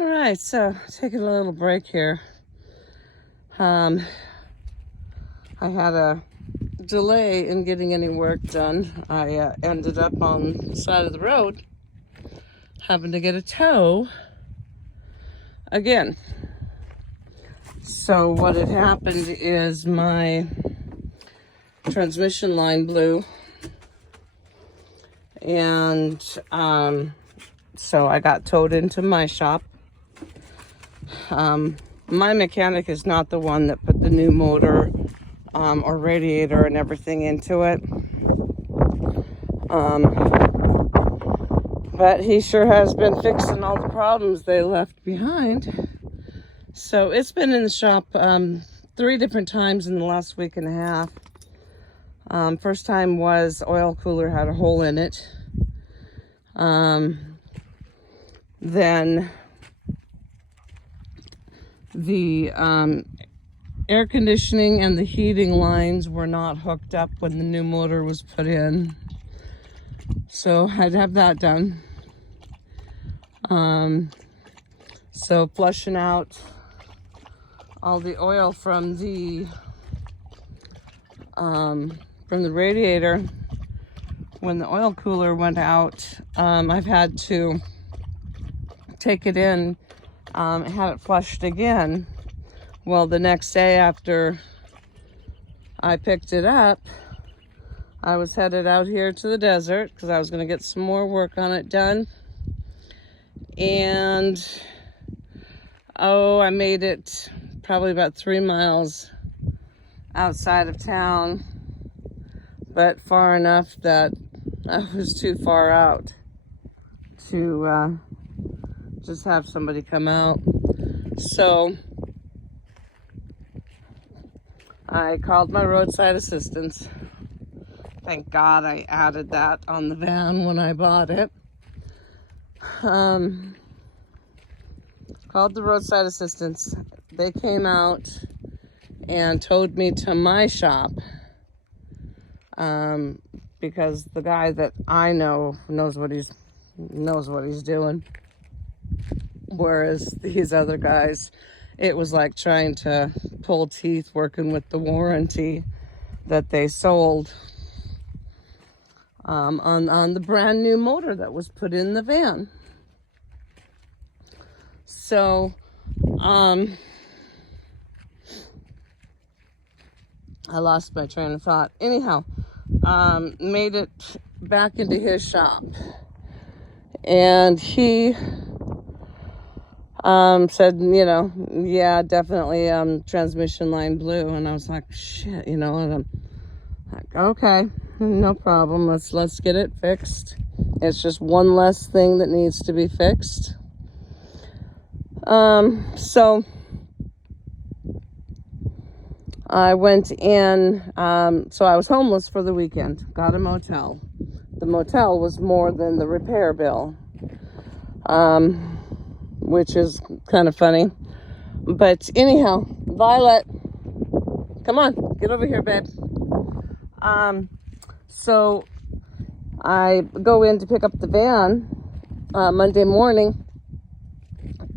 All right, so taking a little break here. I had a delay in getting any work done. I ended up on the side of the road having to get a tow again. So what had happened is my transmission line blew, and so I got towed into my shop. My mechanic is not the one that put the new motor or radiator and everything into it. But he sure has been fixing all the problems they left behind. So it's been in the shop 3 different times in the last week and a half. First time was oil cooler had a hole in it. Then the air conditioning and the heating lines were not hooked up when the new motor was put in. So I'd have that done. So flushing out all the oil from the radiator when the oil cooler went out. I've had to take it in, have it flushed again. Well, the next day after I picked it up, I was headed out here to the desert because I was going to get some more work on it done. And I made it probably about 3 miles outside of town, but far enough that I was too far out to just have somebody come out. So I called my roadside assistance. Thank God I added that on the van when I bought it. Called the roadside assistance. They came out and towed me to my shop because the guy that I know knows what he's doing. Whereas these other guys, it was like trying to pull teeth working with the warranty that they sold on the brand new motor that was put in the van. So I lost my train of thought. Anyhow, made it back into his shop, and he said, yeah, definitely transmission line blew. And I was like, shit, and I'm like, okay, no problem, let's get it fixed. It's just one less thing that needs to be fixed. So I went in, so I was homeless for the weekend, got a motel. The motel was more than the repair bill, which is kind of funny. But anyhow, Violet, come on, get over here, babe. So I go in to pick up the van Monday morning,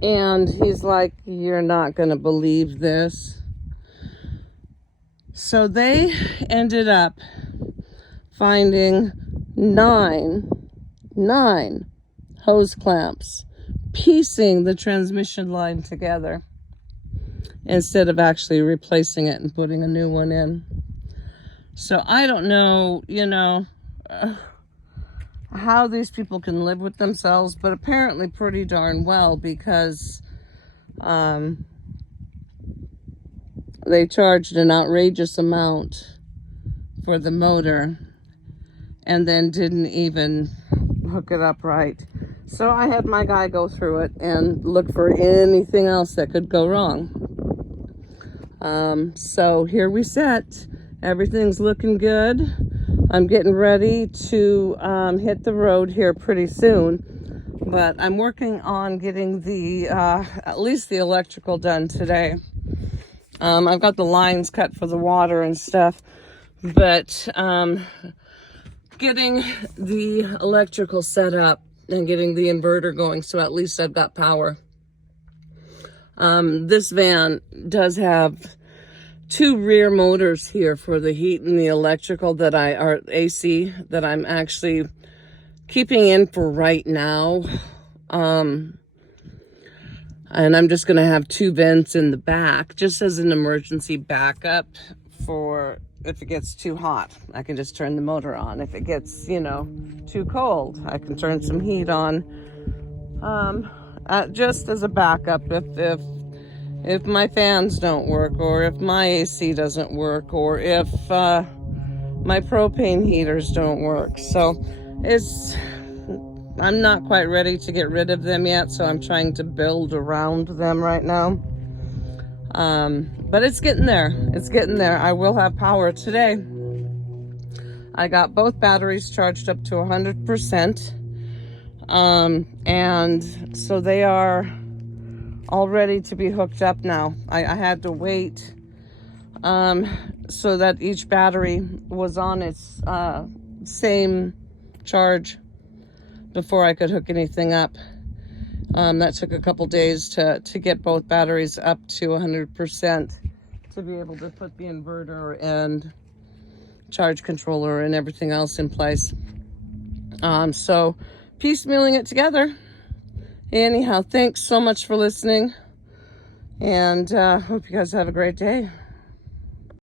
and he's like, you're not gonna believe this. So they ended up finding nine hose clamps, piecing the transmission line together instead of actually replacing it and putting a new one in. So I don't know, how these people can live with themselves, but apparently pretty darn well, because they charged an outrageous amount for the motor and then didn't even hook it up right. So I had my guy go through it and look for anything else that could go wrong. So here we sit. Everything's looking good. I'm getting ready to hit the road here pretty soon, but I'm working on getting the at least the electrical done today. I've got the lines cut for the water and stuff, but getting the electrical set up and getting the inverter going, so at least I've got power. This van does have 2 rear motors here for the heat and the electrical or AC that I'm actually keeping in for right now. And I'm just going to have 2 vents in the back just as an emergency backup for if it gets too hot. I can just turn the motor on. If it gets, too cold, I can turn some heat on. Just as a backup if my fans don't work, or if my AC doesn't work, or if my propane heaters don't work. So I'm not quite ready to get rid of them yet, so I'm trying to build around them right now. But it's getting there. It's getting there. I will have power today. I got both batteries charged up to 100%. And so they are all ready to be hooked up now. I had to wait so that each battery was on its same charge before I could hook anything up. That took a couple days to get both batteries up to 100% to be able to put the inverter and charge controller and everything else in place. So piecemealing it together. Anyhow, thanks so much for listening, and hope you guys have a great day.